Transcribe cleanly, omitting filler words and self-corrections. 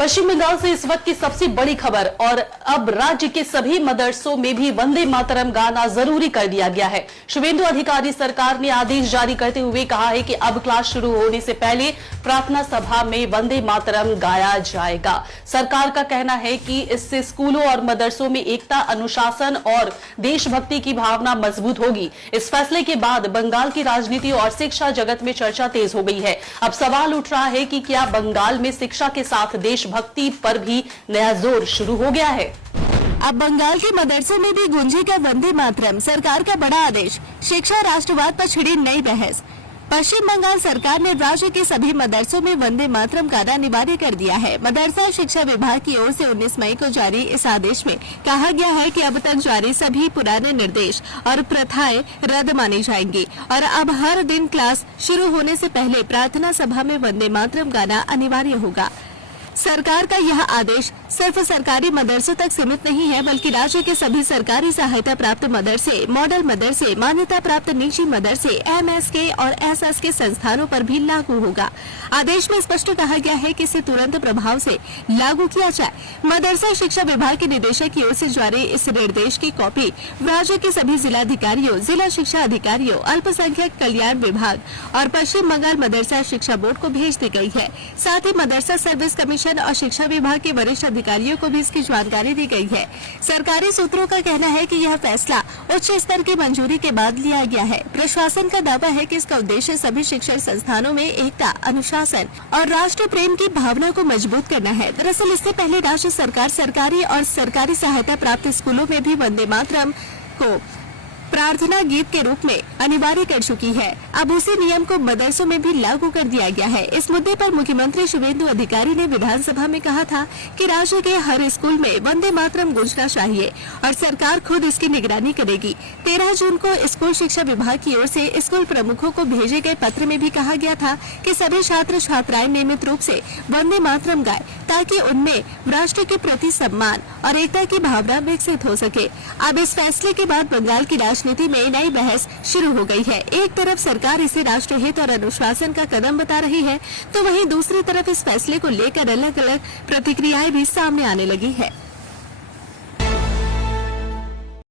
पश्चिम बंगाल से इस वक्त की सबसे बड़ी खबर और अब राज्य के सभी मदरसों में भी वंदे मातरम गाना जरूरी कर दिया गया है। शुभेंदु अधिकारी सरकार ने आदेश जारी करते हुए कहा है कि अब क्लास शुरू होने से पहले प्रार्थना सभा में वंदे मातरम गाया जाएगा। सरकार का कहना है कि इससे स्कूलों और मदरसों में एकता, अनुशासन और देशभक्ति की भावना मजबूत होगी। इस फैसले के बाद बंगाल की राजनीति और शिक्षा जगत में चर्चा तेज हो गई है। अब सवाल उठ रहा है कि क्या बंगाल में शिक्षा के साथ देशभक्ति पर भी नया जोर शुरू हो गया है। अब बंगाल के मदरसे में भी गूंजेगा वंदे मातरम, सरकार का बड़ा आदेश। शिक्षा राष्ट्रवाद पर छिड़ी नई बहस। पश्चिम बंगाल सरकार ने राज्य के सभी मदरसों में वंदे मातरम गाना अनिवार्य कर दिया है। मदरसा शिक्षा विभाग की ओर से 19 मई को जारी इस आदेश में कहा गया है कि अब तक जारी सभी पुराने निर्देश और प्रथाएं रद्द मानी जाएंगी और अब हर दिन क्लास शुरू होने से पहले प्रार्थना सभा में वंदे मातरम गाना अनिवार्य होगा। सरकार का यह आदेश सिर्फ सरकारी मदरसों तक सीमित नहीं है, बल्कि राज्य के सभी सरकारी सहायता प्राप्त मदरसे, मॉडल मदरसे, मान्यता प्राप्त निजी मदरसे, एमएसके और एसएसके संस्थानों पर भी लागू होगा। आदेश में स्पष्ट कहा गया है कि इसे तुरंत प्रभाव से लागू किया जाए। मदरसा शिक्षा विभाग के निदेशक की ओर से जारी इस निर्देश की कॉपी राज्य के सभी जिलाधिकारियों, जिला शिक्षा अधिकारियों, अल्पसंख्यक कल्याण विभाग और पश्चिम बंगाल मदरसा शिक्षा बोर्ड को भेज दी गई है। साथ ही मदरसा सर्विस कमीशन और शिक्षा विभाग के वरिष्ठ अधिकारियों को भी इसकी जानकारी दी गई है। सरकारी सूत्रों का कहना है कि यह फैसला उच्च स्तर की मंजूरी के बाद लिया गया है। प्रशासन का दावा है कि इसका उद्देश्य सभी शिक्षण संस्थानों में एकता, अनुशासन और राष्ट्र प्रेम की भावना को मजबूत करना है। दरअसल इससे पहले राज्य सरकार सरकारी और सरकारी सहायता प्राप्त स्कूलों में भी वंदे मातरम को प्रार्थना गीत के रूप में अनिवार्य कर चुकी है। अब उसी नियम को मदरसों में भी लागू कर दिया गया है। इस मुद्दे पर मुख्यमंत्री शुभेंदु अधिकारी ने विधानसभा में कहा था कि राज्य के हर स्कूल में वंदे मातरम गूंजना चाहिए और सरकार खुद इसकी निगरानी करेगी। 13 जून को स्कूल शिक्षा विभाग की ओर से स्कूल प्रमुखों को भेजे गए पत्र में भी कहा गया था कि सभी छात्र छात्राएं नियमित रूप से वंदे मातरम गाएं, ताकि उनमें राष्ट्र के प्रति सम्मान और एकता की भावना विकसित हो सके। अब इस फैसले के बाद बंगाल की राजनीति में नई बहस शुरू हो गई है। एक तरफ सरकार इसे राष्ट्रहित और अनुशासन का कदम बता रही है, तो वहीं दूसरी तरफ इस फैसले को लेकर अलग अलग प्रतिक्रियाएं भी सामने आने लगी है।